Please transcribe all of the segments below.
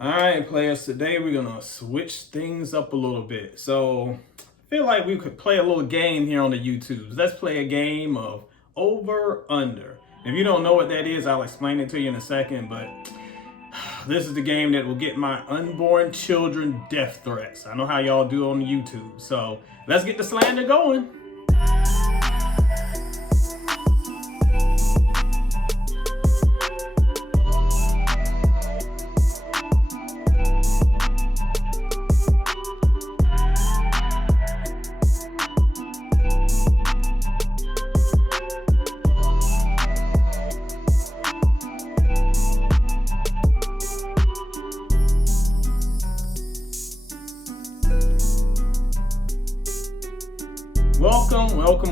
All right, players, today we're going to switch things up a little bit. So I feel like we could play a little game here on the YouTubes. Let's play a game of over under. If you don't know what that is, I'll explain it to you in a second, but this is the game that will get my unborn children death threats. I know how y'all do on the YouTube. So let's get the slander going.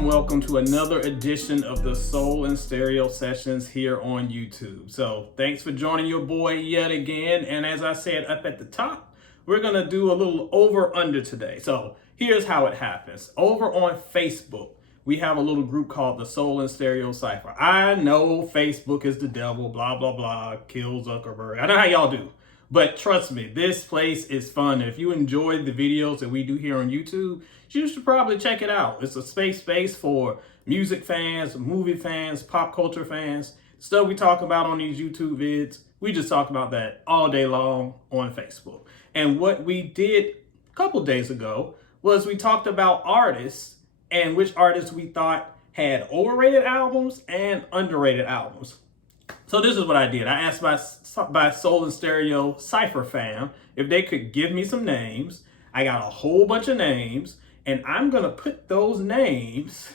Welcome to another edition of the Soul and Stereo Sessions here on YouTube. So thanks for joining your boy yet again. And as I said up at the top, we're going to do a little over under today. So here's how it happens. Over on Facebook, we have a little group called the Soul and Stereo Cipher. I know Facebook is the devil, blah, blah, blah, kill Zuckerberg. I know how y'all do. But trust me, this place is fun. And if you enjoyed the videos that we do here on YouTube, you should probably check it out. It's a space for music fans, movie fans, pop culture fans. Stuff we talk about on these YouTube vids, we just talk about that all day long on Facebook. And what we did a couple days ago was we talked about artists and which artists we thought had overrated albums and underrated albums. So this is what I did. I asked my Soul and Stereo Cypher fam if they could give me some names. I got a whole bunch of names, and I'm going to put those names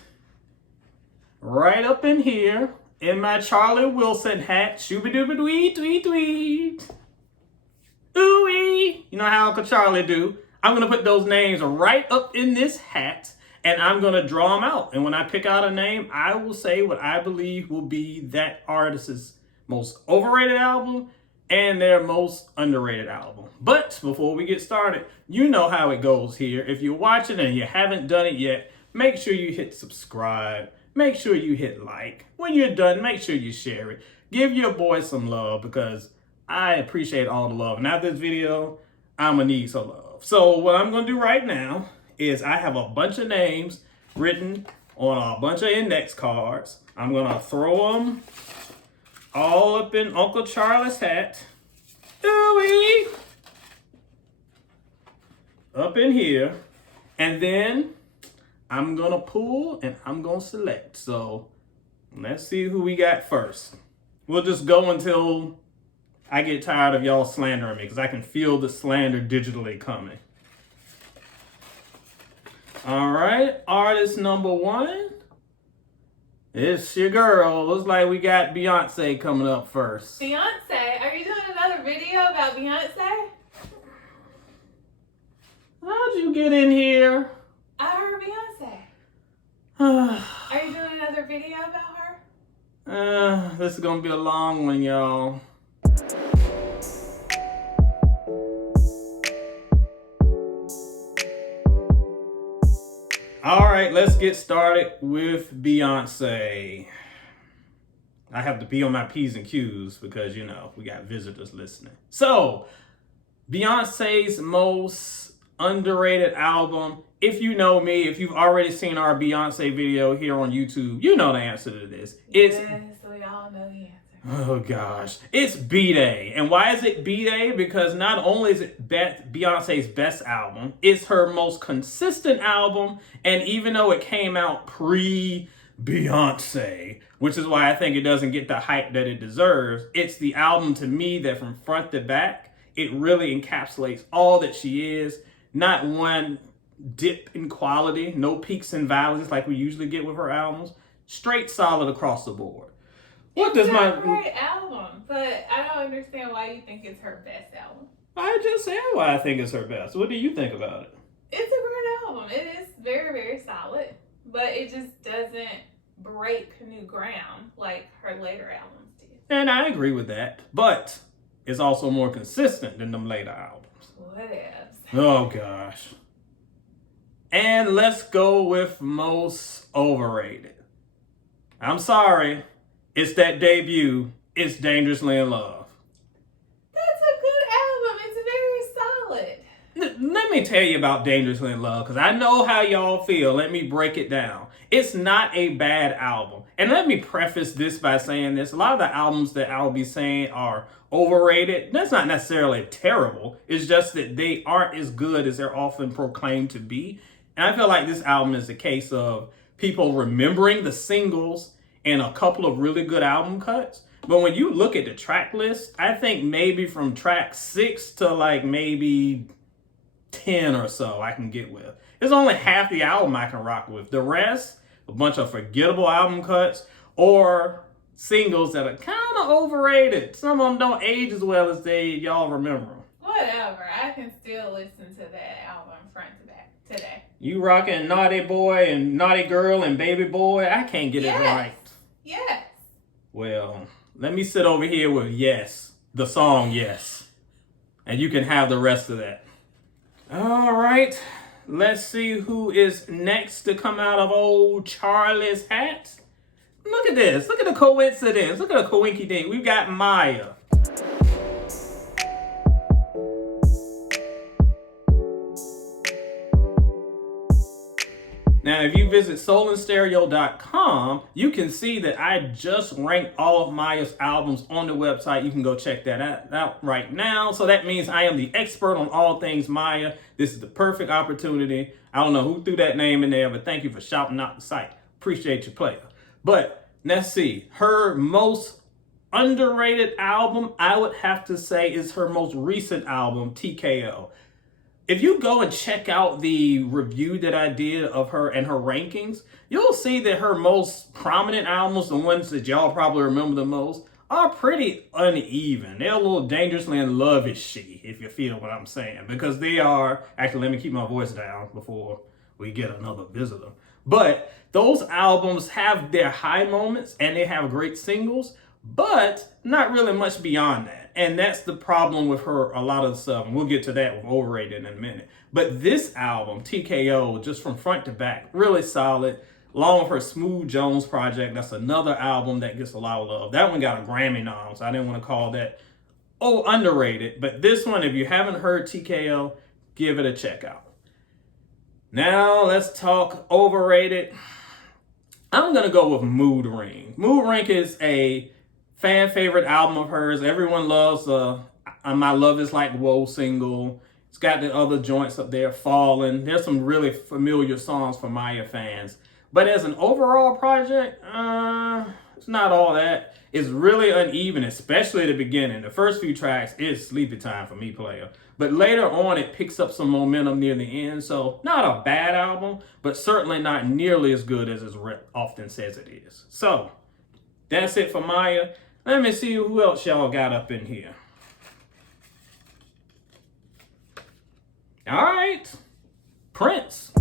right up in here in my Charlie Wilson hat. Shooby-dooby-dwee, tweet, tweet. Ooh-wee. You know how Uncle Charlie do. I'm going to put those names right up in this hat, and I'm going to draw them out. And when I pick out a name, I will say what I believe will be that artist's most overrated album and their most underrated album. But before we get started, you know how it goes here. If you're watching and you haven't done it yet, make sure you hit subscribe. Make sure you hit like. When you're done, make sure you share it. Give your boy some love because I appreciate all the love. And after this video, I'm going to need some love. So what I'm going to do right now is I have a bunch of names written on a bunch of index cards. I'm going to throw them all up in Uncle Charlie's hat. Ooh-wee. Up in here. And then I'm going to pull and I'm going to select. So let's see who we got first. We'll just go until I get tired of y'all slandering me because I can feel the slander digitally coming. All right, artist number one. It's your girl. Looks like we got Beyoncé coming up first. Beyoncé? Are you doing another video about Beyoncé? How'd you get in here? I heard Beyoncé. Are you doing another video about her? This is gonna be a long one, y'all. All right, let's get started with Beyoncé. I have to be on my P's and Q's because, you know, we got visitors listening. So, Beyoncé's most underrated album. If you know me, if you've already seen our Beyoncé video here on YouTube, you know the answer to this. Yes, we all know the answer. Oh gosh, it's B-Day. And why is it B-Day? Because not only is it Beyonce's best album, it's her most consistent album. And even though it came out pre-Beyonce, which is why I think it doesn't get the hype that it deserves, it's the album to me that from front to back, it really encapsulates all that she is. Not one dip in quality, no peaks and valleys like we usually get with her albums. Straight solid across the board. It's a great album, but I don't understand why you think it's her best album. I just said why I think it's her best. What do you think about it? It's a great album. It is very, very solid, but it just doesn't break new ground like her later albums did. And I agree with that, but it's also more consistent than them later albums. Whatevs. Oh gosh. And let's go with most overrated. I'm sorry. It's that debut. It's Dangerously in Love. That's a good album. me tell you about Dangerously in Love, because I know how y'all feel. Let me break it down. It's not a bad album. And let me preface this by saying this. A lot of the albums that I'll be saying are overrated. That's not necessarily terrible. It's just that they aren't as good as they're often proclaimed to be. And I feel like this album is a case of people remembering the singles and a couple of really good album cuts. But when you look at the track list, I think maybe from track 6 to like maybe 10 or so I can get with. It's only half the album I can rock with. The rest, a bunch of forgettable album cuts or singles that are kind of overrated. Some of them don't age as well as y'all remember them. Whatever. I can still listen to that album front to back today. You rocking Naughty Boy and Naughty Girl and Baby Boy? I can't get it right. Yes. Well, let me sit over here with Yes, the song Yes. And you can have the rest of that. All right, let's see who is next to come out of old Charlie's hat. Look at this. Look at the coincidence. Look at the coinky dink. We've got Maya. Now, if you visit soulandstereo.com, you can see that I just ranked all of Maya's albums on the website. You can go check that out right now. So that means I am the expert on all things Maya. This is the perfect opportunity. I don't know who threw that name in there, but thank you for shouting out the site. Appreciate your player. But let's see. Her most underrated album, I would have to say, is her most recent album, TKO. If you go and check out the review that I did of her and her rankings, you'll see that her most prominent albums, the ones that y'all probably remember the most, are pretty uneven. They're a little Dangerously in Love-ish-y, if you feel what I'm saying. Because they are, actually let me keep my voice down before we get another visitor. But those albums have their high moments and they have great singles, but not really much beyond that. And that's the problem with her, a lot of the stuff. And we'll get to that with Overrated in a minute. But this album, TKO, just from front to back, really solid. Along with her Smooth Jones project, that's another album that gets a lot of love. That one got a Grammy nom, so I didn't want to call that, underrated. But this one, if you haven't heard TKO, give it a check out. Now, let's talk Overrated. I'm going to go with Mood Ring. Mood Ring is a fan favorite album of hers. Everyone loves My Love Is Like Whoa single. It's got the other joints up there, Falling. There's some really familiar songs for Maya fans. But as an overall project, it's not all that. It's really uneven, especially at the beginning. The first few tracks is sleepy time for me, player. But later on, it picks up some momentum near the end. So not a bad album, but certainly not nearly as good as it often says it is. So that's it for Maya. Let me see who else y'all got up in here. All right, Prince.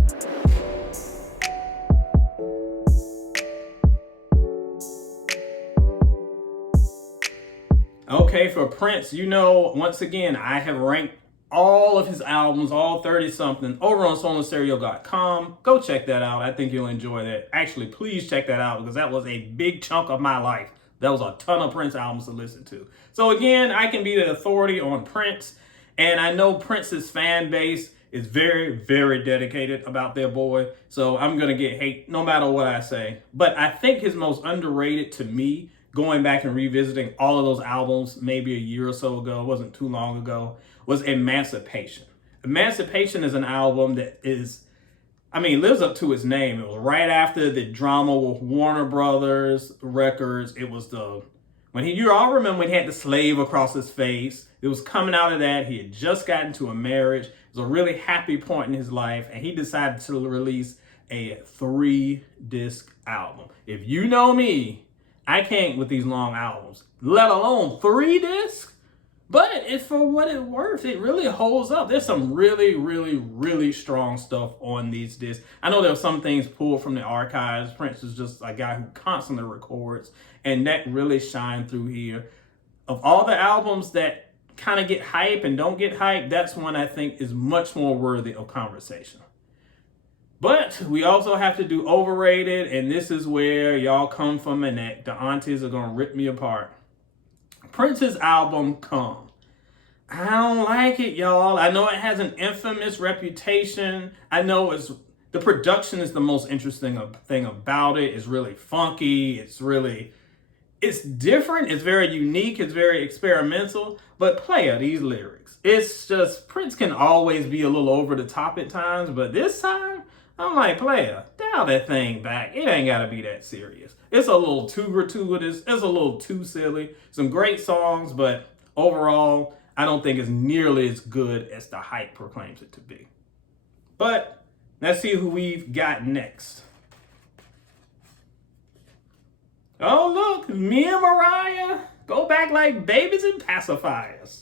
Okay, for Prince, once again, I have ranked all of his albums, all 30-something, over on soulandstereo.com. Go check that out. I think you'll enjoy that. Actually, please check that out because that was a big chunk of my life. That was a ton of Prince albums to listen to. So again, I can be the authority on Prince. And I know Prince's fan base is very, very dedicated about their boy. So I'm going to get hate no matter what I say. But I think his most underrated to me, going back and revisiting all of those albums maybe a year or so ago, it wasn't too long ago, was Emancipation. Emancipation is an album that lives up to its name. It was right after the drama with Warner Brothers Records. It was you all remember when he had the slave across his face. It was coming out of that. He had just gotten into a marriage. It was a really happy point in his life. And he decided to release a 3-disc album. If you know me, I can't with these long albums, let alone 3 discs. But it's for what it's worth. It really holds up. There's some really, really, really strong stuff on these discs. I know there are some things pulled from the archives. Prince is just a guy who constantly records, and that really shined through here. Of all the albums that kind of get hype and don't get hype, that's one I think is much more worthy of conversation. But we also have to do Overrated, and this is where y'all come from my neck. The aunties are going to rip me apart. Prince's album, Come. I don't like it, y'all. I know it has an infamous reputation. I know the production is the most interesting thing about it. It's really funky. It's different. It's very unique. It's very experimental. But playa, these lyrics. It's just, Prince can always be a little over the top at times, but this time, I'm like, playa, dial that thing back. It ain't gotta be that serious. It's a little too gratuitous. It's a little too silly. Some great songs, but overall, I don't think it's nearly as good as the hype proclaims it to be. But let's see who we've got next. Oh, look, me and Mariah go back like babies and pacifiers.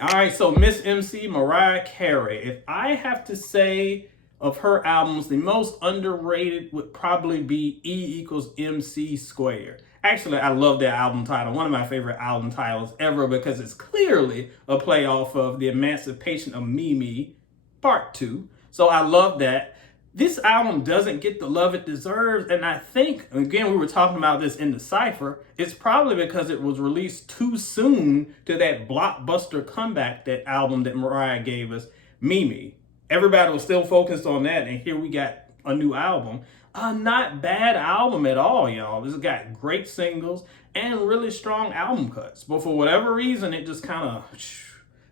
All right, so Miss MC, Mariah Carey. If I have to say of her albums, the most underrated would probably be E=MC². Actually, I love that album title. One of my favorite album titles ever because it's clearly a play off of The Emancipation of Mimi Part 2. So I love that. This album doesn't get the love it deserves, and I think, again, we were talking about this in the Cypher, it's probably because it was released too soon to that blockbuster comeback, that album that Mariah gave us, Mimi. Everybody was still focused on that, and here we got a new album. A not bad album at all, y'all. It's got great singles and really strong album cuts, but for whatever reason, it just kind of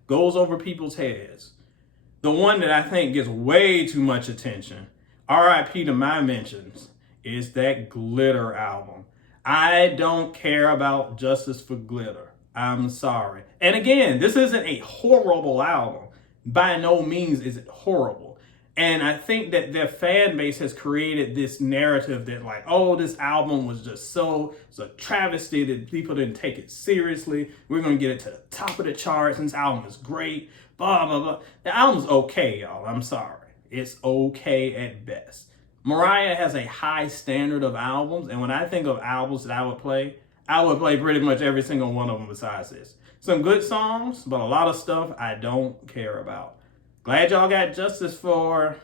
goes over people's heads. The one that I think gets way too much attention, RIP to my mentions, is that Glitter album. I don't care about Justice for Glitter. I'm sorry. And again, this isn't a horrible album. By no means is it horrible. And I think that their fan base has created this narrative that like, oh, this album was just it's a travesty that people didn't take it seriously. We're going to get it to the top of the charts. And this album is great. Blah, blah, blah. The album's okay, y'all. I'm sorry. It's okay at best. Mariah has a high standard of albums. And when I think of albums that I would play pretty much every single one of them besides this. Some good songs, but a lot of stuff I don't care about. Glad y'all got Justice for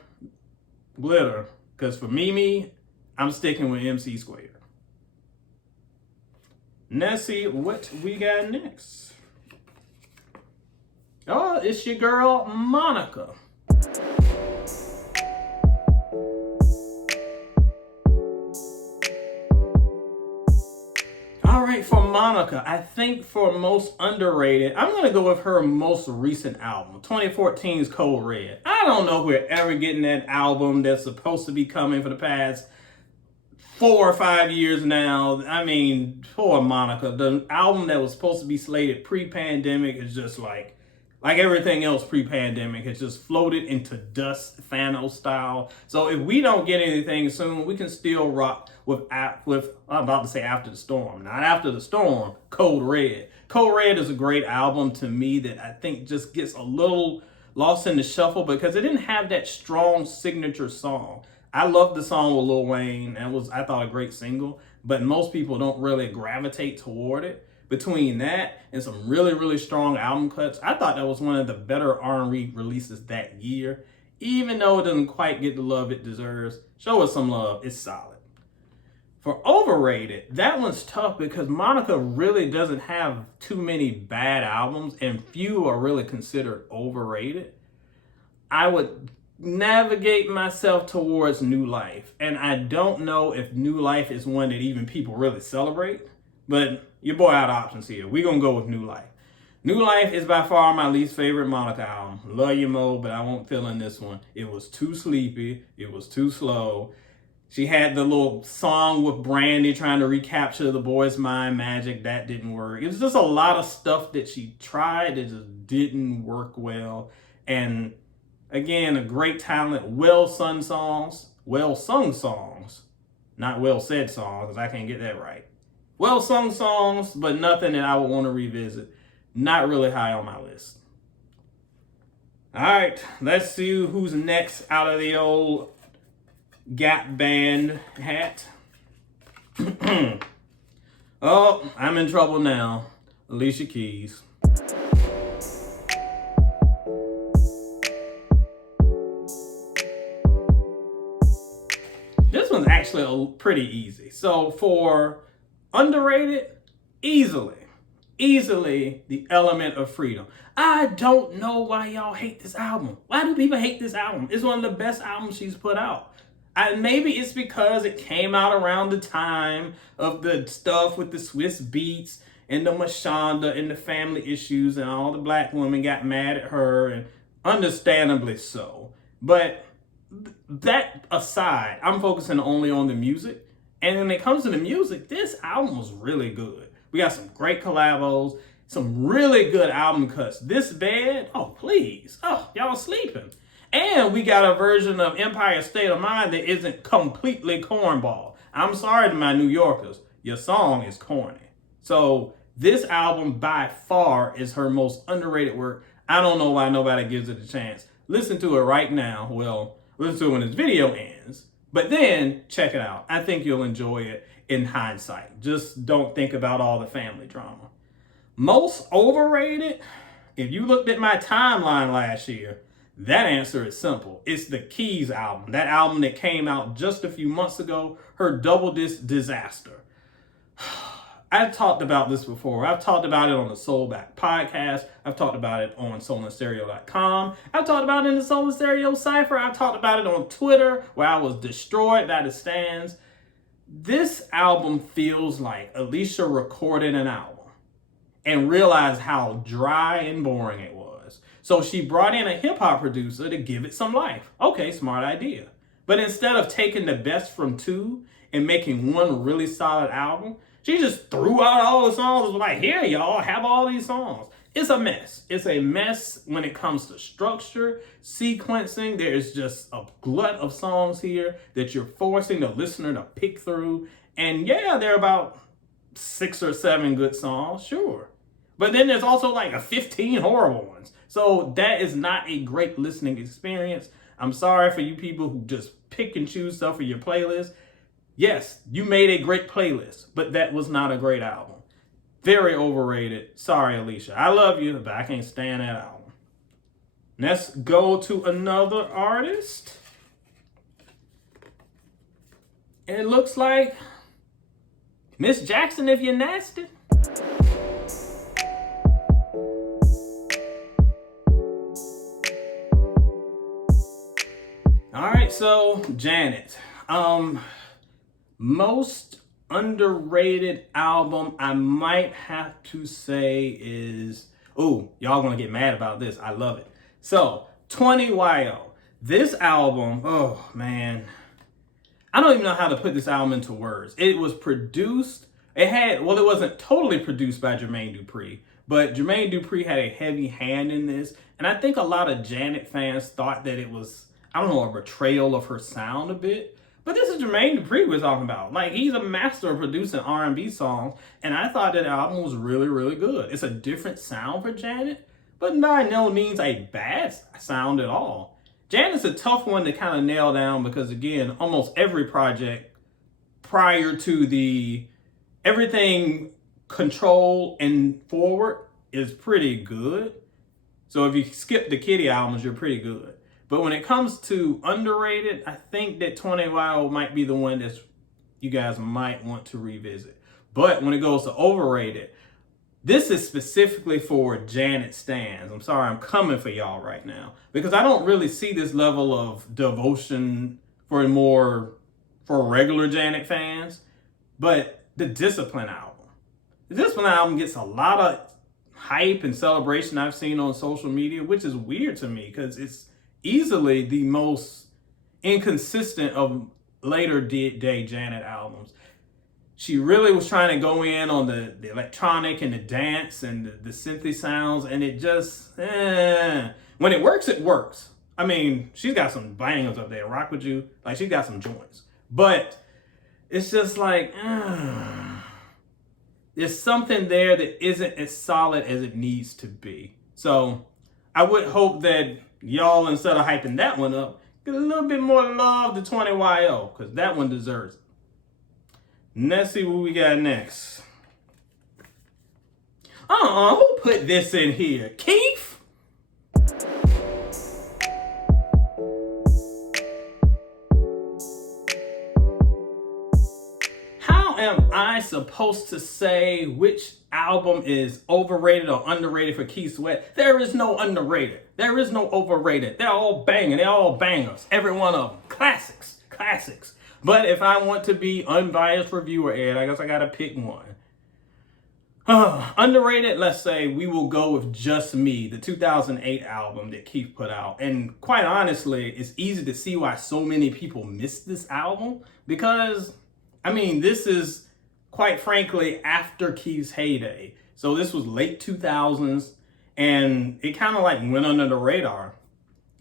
Glitter, because for Mimi, I'm sticking with MC². Let's see what we got next. Oh, it's your girl, Monica. All right, for Monica, I think for most underrated, I'm going to go with her most recent album, 2014's Code Red. I don't know if we're ever getting that album that's supposed to be coming for the past 4 or 5 years now. I mean, poor Monica. The album that was supposed to be slated pre-pandemic is just like everything else pre-pandemic, it's just floated into dust, Thanos style. So if we don't get anything soon, we can still rock with I'm about to say After the Storm. Not After the Storm, Code Red. Code Red is a great album to me that I think just gets a little lost in the shuffle because it didn't have that strong signature song. I love the song with Lil Wayne. I thought, a great single, but most people don't really gravitate toward it. Between that and some really, really strong album cuts, I thought that was one of the better R&B releases that year. Even though it doesn't quite get the love it deserves, show us some love, it's solid. For Overrated, that one's tough because Monica really doesn't have too many bad albums and few are really considered overrated. I would navigate myself towards New Life, and I don't know if New Life is one that even people really celebrate, but your boy out of options here. We're going to go with New Life. New Life is by far my least favorite Monica album. Love you, Mo, but I won't feel in this one. It was too sleepy. It was too slow. She had the little song with Brandy trying to recapture the boy's mind magic. That didn't work. It was just a lot of stuff that she tried that just didn't work well. And again, a great talent, well-sung songs, not well-said songs, because I can't get that right. Well-sung songs, but nothing that I would want to revisit. Not really high on my list. All right, let's see who's next out of the old Gap Band hat. Oh, I'm in trouble now. Alicia Keys. This one's actually pretty easy. So for underrated, easily the Element of Freedom. I don't know why y'all hate this album. Why do people hate this album? It's one of the best albums she's put out. Maybe it's because it came out around the time of the stuff with the Swiss Beats and the Mashonda and the family issues, and all the black women got mad at her, and understandably so. But that aside, I'm focusing only on the music. And when it comes to the music, this album was really good. We got some great collabos, some really good album cuts. This Bad, oh please, oh y'all sleeping. And we got a version of Empire State of Mind that isn't completely cornball. I'm sorry to my New Yorkers, your song is corny. So this album by far is her most underrated work. I don't know why nobody gives it a chance. Listen to it right now. Well, listen to it when this video ends. But then check it out. I think you'll enjoy it in hindsight. Just don't think about all the family drama. Most overrated? If you looked at my timeline last year, that answer is simple. It's the Keys album. That album that came out just a few months ago. Her double disc disaster. I've talked about this before. I've talked about it on the Soulback podcast. I've talked about it on soulandstereo.com. I've talked about it in the Soul and Stereo Cypher. I've talked about it on Twitter, where I was destroyed by the stands. This album feels like Alicia recorded an album and realized how dry and boring it was. So she brought in a hip-hop producer to give it some life. Okay, smart idea. But instead of taking the best from two and making one really solid album, she just threw out all the songs and was like, here, y'all, have all these songs. It's a mess. It's a mess when it comes to structure, sequencing. There's just a glut of songs here that you're forcing the listener to pick through. And yeah, there are about 6 or 7 good songs, sure. But then there's also like 15 horrible ones. So that is not a great listening experience. I'm sorry for you people who just pick and choose stuff for your playlist. Yes, you made a great playlist, but that was not a great album. Very overrated. Sorry, Alicia. I love you, but I can't stand that album. Let's go to another artist. It looks like Miss Jackson, if you're nasty. All right, so Janet. Most underrated album I might have to say is, y'all gonna get mad about this. I love it. So 20YO. This album, oh man. I don't even know how to put this album into words. It was produced, it wasn't totally produced by Jermaine Dupri, but Jermaine Dupri had a heavy hand in this. And I think a lot of Janet fans thought that it was, I don't know, a betrayal of her sound a bit. But this is Jermaine Dupri we're talking about. Like, he's a master of producing R&B songs, and I thought that album was really, really good. It's a different sound for Janet, but by no means a bad sound at all. Janet's a tough one to kind of nail down because, again, almost every project prior to the everything Control and forward is pretty good. So if you skip the Kitty albums, you're pretty good. But when it comes to underrated, I think that 20YO might be the one that you guys might want to revisit. But when it goes to overrated, this is specifically for Janet stans. I'm sorry, I'm coming for y'all right now. Because I don't really see this level of devotion for regular Janet fans. But the Discipline album. The Discipline album gets a lot of hype and celebration I've seen on social media, which is weird to me because it's easily the most inconsistent of later day Janet albums. She really was trying to go in on the electronic and the dance and the synthy sounds, and it just, when it works, it works. I mean, she's got some bangers up there, Rock With You, like she's got some joints. But it's just like, there's something there that isn't as solid as it needs to be. So I would hope that y'all, instead of hyping that one up, get a little bit more love to 20YO, because that one deserves it. Let's see what we got next. Who put this in here? Keith? I supposed to say which album is overrated or underrated for Keith Sweat? There is no underrated. There is no overrated. They're all banging. They're all bangers. Every one of them. Classics. Classics. But if I want to be unbiased reviewer, Ed, I guess I got to pick one. Underrated, let's say we will go with Just Me, the 2008 album that Keith put out. And quite honestly, it's easy to see why so many people miss this album. Because, I mean, this is, quite frankly, after Keith's heyday. So this was late 2000s, and it kind of like went under the radar.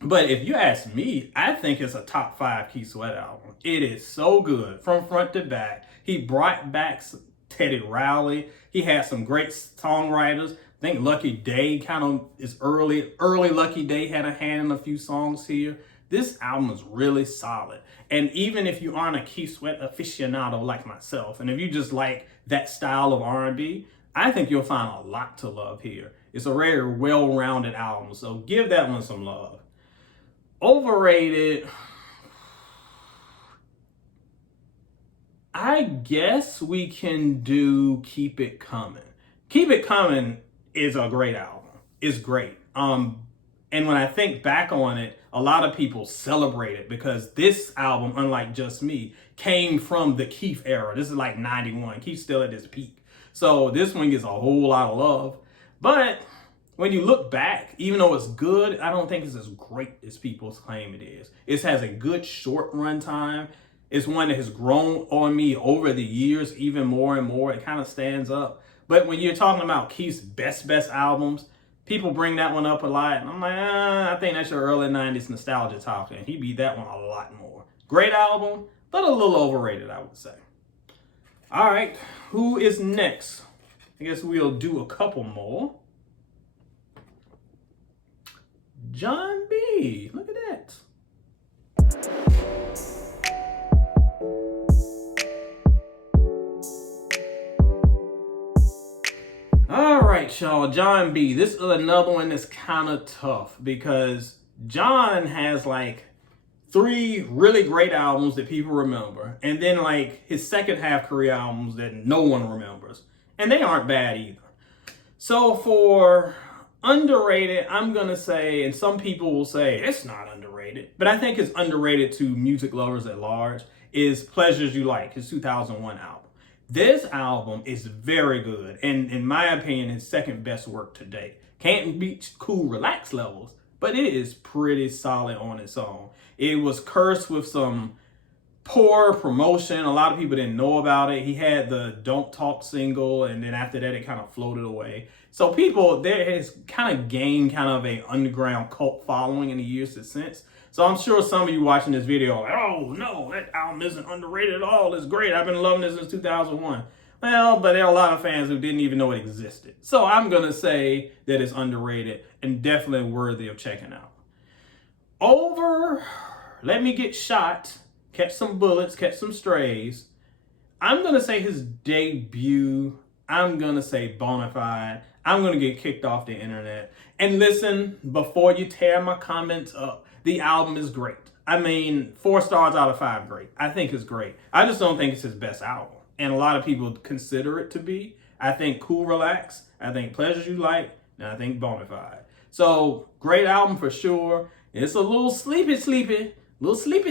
But if you ask me, I think it's a top 5 Keith Sweat album. It is so good from front to back. He brought back Teddy Riley. He had some great songwriters. I think Lucky Day kind of is early Lucky Day had a hand in a few songs here. This album is really solid. And even if you aren't a Keith Sweat aficionado like myself, and if you just like that style of R&B, I think you'll find a lot to love here. It's a very well-rounded album, so give that one some love. Overrated, I guess we can do Keep It Coming. Keep It Coming is a great album. It's great. And when I think back on it, a lot of people celebrate it because this album, unlike Just Me, came from the Keith era. This is like 91. Keith's still at his peak. So this one gets a whole lot of love. But when you look back, even though it's good, I don't think it's as great as people claim it is. It has a good short run time. It's one that has grown on me over the years, even more and more. It kind of stands up. But when you're talking about Keith's best albums, people bring that one up a lot. And I'm like, I think that's your early 90s nostalgia talking. He beat that one a lot more. Great album, but a little overrated, I would say. All right, who is next? I guess we'll do a couple more. Jon B. Look at that. All right, y'all. Jon B. This is another one that's kind of tough because Jon has like 3 really great albums that people remember, and then like his second half career albums that no one remembers, and they aren't bad either. So for underrated, I'm gonna say, and some people will say it's not underrated, but I think it's underrated to music lovers at large, is Pleasures You Like, his 2001 album. This album is very good, and in my opinion, his second best work to date. Can't reach Cool Relax levels, but it is pretty solid on its own. It was cursed with some poor promotion. A lot of people didn't know about it. He had the Don't Talk single, and then after that, it kind of floated away. So people, there has kind of gained kind of a underground cult following in the years since. So I'm sure some of you watching this video are like, oh no, that album isn't underrated at all. It's great. I've been loving this since 2001. Well, but there are a lot of fans who didn't even know it existed. So I'm going to say that it's underrated and definitely worthy of checking out. Let Me Get Shot, Catch Some Bullets, Catch Some Strays. I'm going to say his debut. I'm going to say Bonafide. I'm going to get kicked off the internet. And listen, before you tear my comments up, the album is great. I mean, 4 stars out of 5 great. I think it's great. I just don't think it's his best album. And a lot of people consider it to be. I think Cool Relax, I think Pleasures You Like, and I think Bonafide. So, great album for sure. It's a little sleepy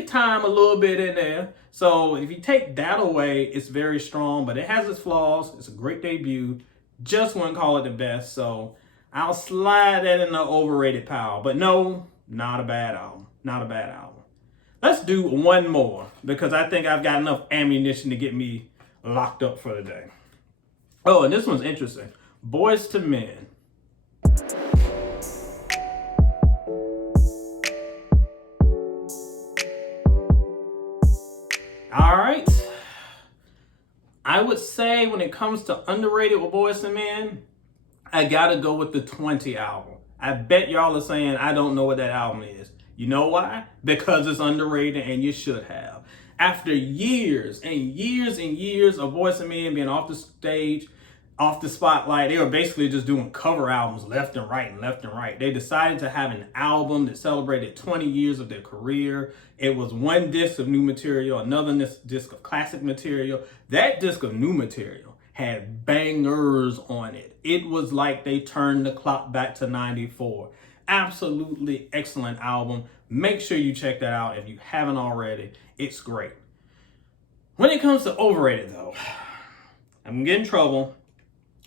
time a little bit in there. So, if you take that away, it's very strong, but it has its flaws. It's a great debut. Just wouldn't call it the best. So, I'll slide that in the overrated pile. But no, not a bad album. Not a bad album. Let's do one more because I think I've got enough ammunition to get me locked up for the day. Oh, and this one's interesting. Boyz II Men. All right. I would say when it comes to underrated with Boyz II Men, I gotta go with the 20 album. I bet y'all are saying I don't know what that album is. You know why? Because it's underrated and you should have. After years and years and years of Boyz II Men being off the stage, off the spotlight. They were basically just doing cover albums left and right and left and right. They decided to have an album that celebrated 20 years of their career. It was one disc of new material, another disc of classic material. That disc of new material had bangers on it. It was like they turned the clock back to 94. Absolutely excellent album. Make sure you check that out if you haven't already. It's great. When it comes to Overrated, though, I'm gonna get in trouble.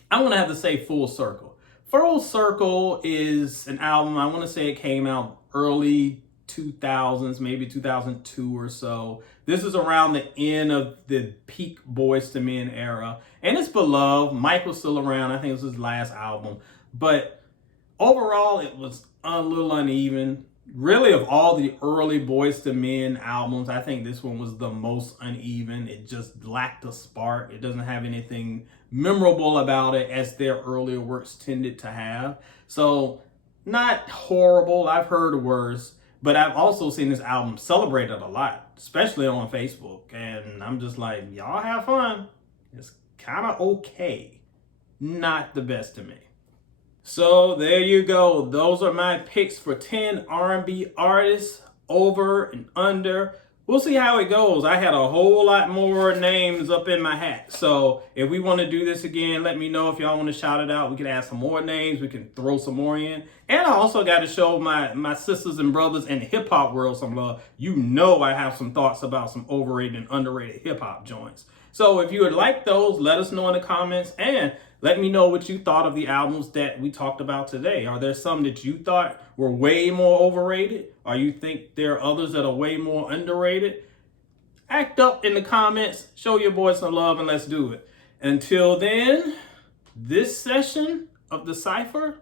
I'm gonna have to say Full Circle. Full Circle is an album, I wanna say it came out early 2000s, maybe 2002 or so. This is around the end of the peak Boyz II Men era. And it's beloved. Mike was still around. I think it was his last album. But overall, it was a little uneven. Really, of all the early Boyz II Men albums, I think this one was the most uneven. It just lacked a spark. It doesn't have anything memorable about it as their earlier works tended to have. So, not horrible. I've heard worse. But I've also seen this album celebrated a lot, especially on Facebook. And I'm just like, y'all have fun. It's kind of okay. Not the best to me. So there you go. Those are my picks for 10 R&B artists, over and under. We'll see how it goes. I had a whole lot more names up in my hat. So if we want to do this again, let me know if y'all want to shout it out. We can add some more names. We can throw some more in. And I also got to show my sisters and brothers in the hip-hop world some love. You know I have some thoughts about some overrated and underrated hip-hop joints. So if you would like those, let us know in the comments. And let me know what you thought of the albums that we talked about today. Are there some that you thought were way more overrated? Or you think there are others that are way more underrated? Act up in the comments. Show your boy some love and let's do it. Until then, this session of The Cypher,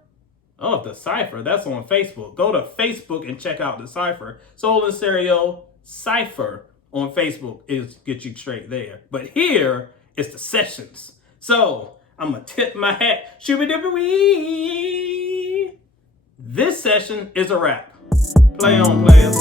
The Cypher, that's on Facebook. Go to Facebook and check out The Cypher. Soul and Stereo Cypher on Facebook is get you straight there. But here is the sessions. So, I'm gonna tip my hat. Shooby-dooby-wee. This session is a wrap. Play on, players.